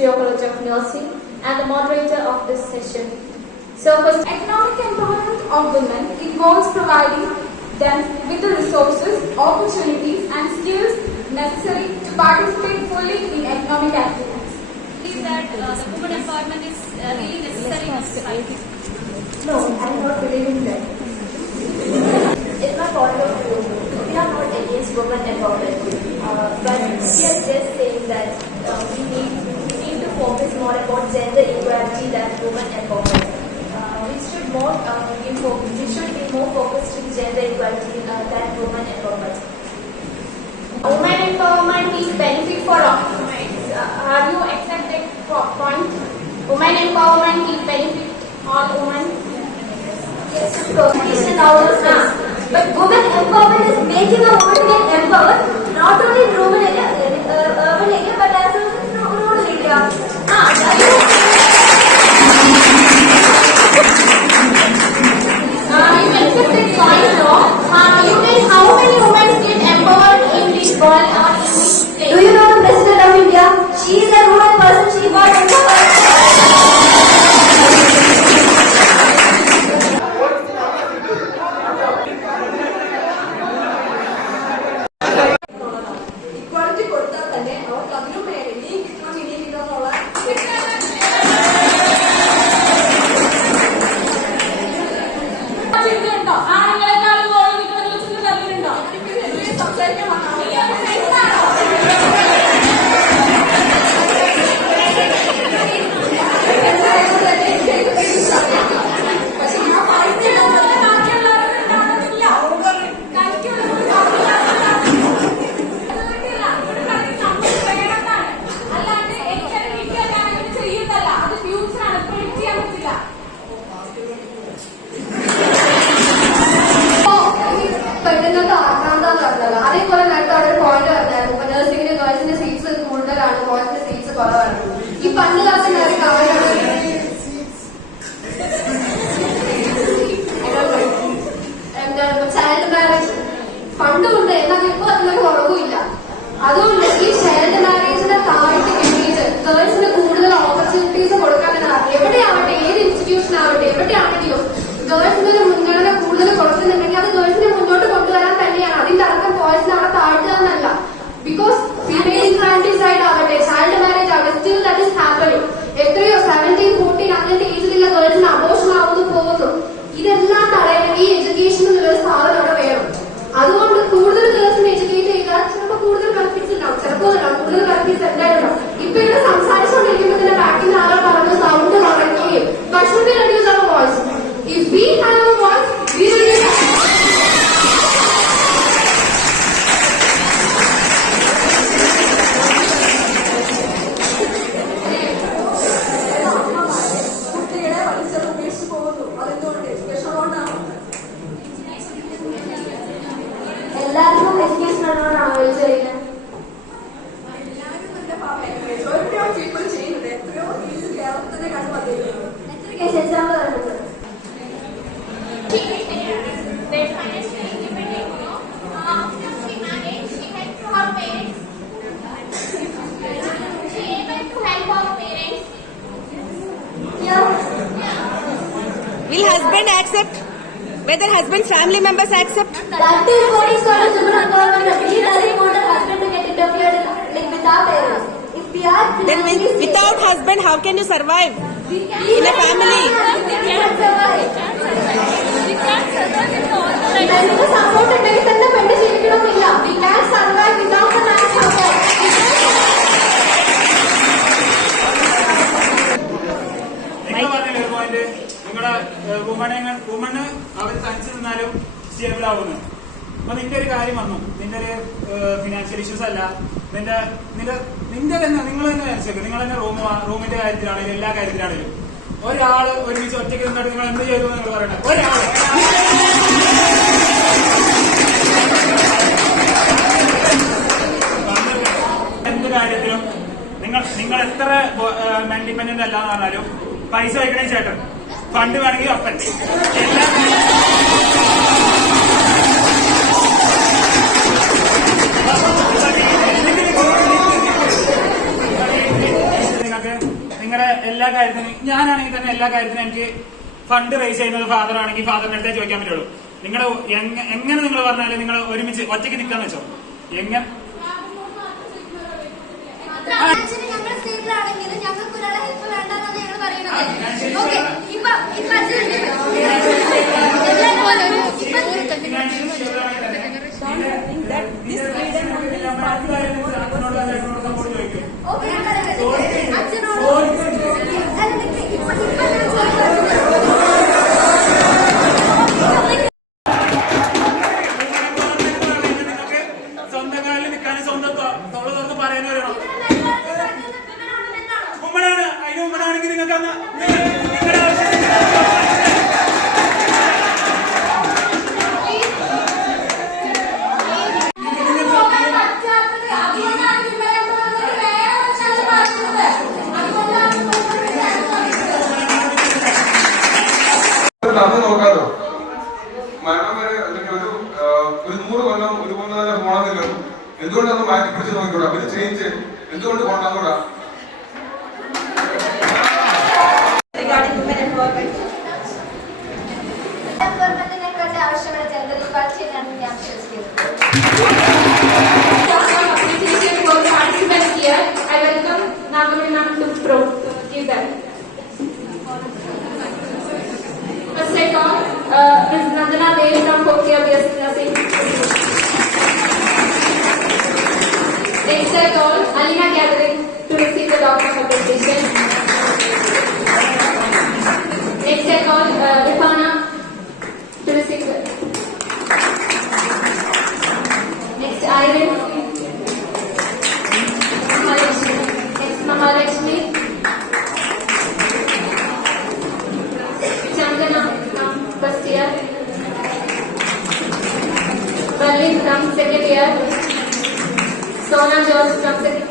Institute College of Nursing, and the moderator of this session. So, first, economic empowerment of women involves providing them with the resources, opportunities, and skills necessary to participate fully in economic activities. Is that the women empowerment is really necessary in society? No, I'm not believing that. In my point of view, we are not against women empowerment, but we are just saying that we need to focus more about gender equality than women empowerment. We should be more focused to gender equality than women empowerment. Women empowerment is benefit for all. Have you accepted point? Women empowerment is benefit all women. Yes, of course. But women empowerment is making a woman get empowered, not only in rural area, urban area, but as well as in rural area. You accepted point, no? You mean how many women get empowered in this world or in this state? Do you know the President of India? She is a rural person. She got empowered. ഫണ്ടുണ്ട് എന്നാൽ ഇപ്പൊ അതിനൊരു കുറവുമില്ല. അതുകൊണ്ട് ഈ child മാരേജിന്റെ താഴ്ത്തി കിട്ടിയിട്ട് ഗേൾസിന് കൂടുതൽ opportunities കൊടുക്കാനാണ്. എവിടെയാവട്ടെ, ഏത് ഇൻസ്റ്റിറ്റ്യൂഷൻ ആവട്ടെ, എവിടെയാണെങ്കിലും ഗേൾസിന് ഒരു മുൻഗണന കൂടുതൽ കൊടുക്കുന്നുണ്ടെങ്കിൽ അത് ഗേൾസിനെ മുന്നോട്ട് കൊണ്ടുവരാൻ തന്നെയാണ്. അതിന്റെ അർത്ഥം ബോയ്സിനെ അവിടെ താഴ്ത്തുക എന്നല്ല. ബിക്കോസ് ഫീമെയിൽ ഇൻഫാന്റിസൈഡ് ആവട്ടെ, ചൈൽഡ് മാരേജ് ആവട്ടെ, സ്റ്റിൽ ദാറ്റ് ഇസ് ഹാപ്പനിങ്. എത്രയോ 17, 14 അങ്ങനത്തെ ഏജിലുള്ള ഗേൾസിന് അബോർഷൻ ആവുന്നു പോകുന്നു. ഇതെല്ലാം തടയാൻ ഈ എഡ്യൂക്കേഷൻ എന്നുള്ളൊരു സാധനം അവിടെ വേണം. അതുകൊണ്ട് കൂടുതൽ ഗേൾസിനെ എഡ്യൂക്കേറ്റ് ചെയ്താൽ ചിലപ്പോൾ കൂടുതൽ ബെനിഫിറ്റ്സ് ഉണ്ടാവും, ചിലപ്പോൾ കൂടുതൽ ബെനിഫിറ്റ്സ് എന്തായാലും ഉണ്ടാവും. ഇപ്പൊ ഇവിടെ സംസാരിച്ചുകൊണ്ടിരിക്കുമ്പോൾ തന്നെ ബാക്കിൽ നിന്ന് ആളെ പറഞ്ഞു സൗണ്ട് കുറയ്ക്കുകയും പക്ഷേ reduce our voice. If we have a voice we will എല്ലാവർക്കും എഡ്യൂക്കേഷൻ ആണോ ചെയ്യുന്നത്? എത്ര കേസ് എക്സാമ്പിൾ കണ്ടിട്ടുണ്ട്? Will husband accept? Whether husband's family members accept? That is what is called women empowerment. We doesn't want our husband to get interfered with our parents. If we are Then without husband, how can you survive in a family? We can't survive. നമുക്ക് support ഉണ്ടെങ്കിൽ തന്നെ പെണ്ണ് ജീവിക്കണമെന്നില്ല. We can't survive without a man's support. നിങ്ങളുടെ woman അവർ തനിച്ച് നിന്നാലും stable ആവുന്നു. അപ്പൊ നിന്റെ ഒരു കാര്യം വന്നു, നിന്റെ ഒരു ഫിനാൻഷ്യൽ ഇഷ്യൂസ് അല്ല, നിന്റെ തന്നെ നിങ്ങൾ തന്നെ മനസ്സിലാക്കുക. നിങ്ങൾ തന്നെ റൂമിന്റെ കാര്യത്തിലാണെങ്കിലും എല്ലാ കാര്യത്തിലാണെങ്കിലും ഒരാള് ഒരുമിച്ച് ഒറ്റയ്ക്ക് നിന്നിട്ട് നിങ്ങൾ എന്ത് ചെയ്തു നിങ്ങൾ പറയട്ടെ. ഒരാള് എന്ത് കാര്യത്തിലും നിങ്ങൾ എത്ര ഇൻഡിപെൻഡന്റ് അല്ലാന്ന് പറഞ്ഞാലും പൈസ വയ്ക്കണേ ചേട്ടൻ, ഫണ്ട് വേണമെങ്കിൽ അപ്പൻ, നിങ്ങൾക്ക് എല്ലാ കാര്യത്തിനും ഞാനാണെങ്കിൽ തന്നെ എല്ലാ കാര്യത്തിനും എനിക്ക് ഫണ്ട് റേസ് ചെയ്യുന്നത് ഫാദർ ആണെങ്കിൽ ഫാദറിന്റെ അടുത്തേ ചോദിക്കാൻ പറ്റുള്ളൂ. നിങ്ങൾ എങ്ങനെ നിങ്ങൾ പറഞ്ഞാലും നിങ്ങൾ ഒരുമിച്ച് ഒറ്റയ്ക്ക് നിൽക്കാന്ന് വെച്ചോ. എങ്ങനെ ഞങ്ങളുടെ സ്റ്റേറ്റിലാണെങ്കിൽ ഞങ്ങൾക്ക് ഒരാളെ ഹെൽപ്പ് വേണ്ടെന്നാണ് ഞങ്ങൾ പറയുന്നത്. ഓക്കെ, ഇപ്പൊ സ്വന്തം കാലിൽ നിൽക്കാനും സ്വന്തം തൊള്ള തുറന്ന് പറയാനും വരണം. ഉമ്മനാണ്, അതിന് ഉമ്മനാണെങ്കിൽ നിങ്ങൾക്ക് നിങ്ങളുടെ ആവശ്യം തന്നു നോക്കാലോ. മരണം വരെ അല്ലെങ്കിൽ ഒരു 100 കൊല്ലം ഒരുപോലെ തന്നെ പോകണമെന്നില്ല. എന്തുകൊണ്ടൊന്ന് മാറ്റി പിടിച്ച് നോക്കിക്കൂടാ? ഒരു ചേഞ്ച് എന്തുകൊണ്ട് കൊണ്ടുവന്നൂടാ? ആവശ്യമുള്ള ജെൻഡർ ഇക്വാലിറ്റി തന്നെയാണ് ഞാൻ വിശ്വസിക്കുന്നത്. I welcome Nagavinam to Pro. Give that. First I call Ms. Nandana Dev from Kokia BSc Nursing. Next I call Alina Gathering to receive the doctor's appreciation. Next I call Ripana to receive the. Next Irene. Next Mahalakshmi. Chandana from first year. Berlin from second year. Sona George from second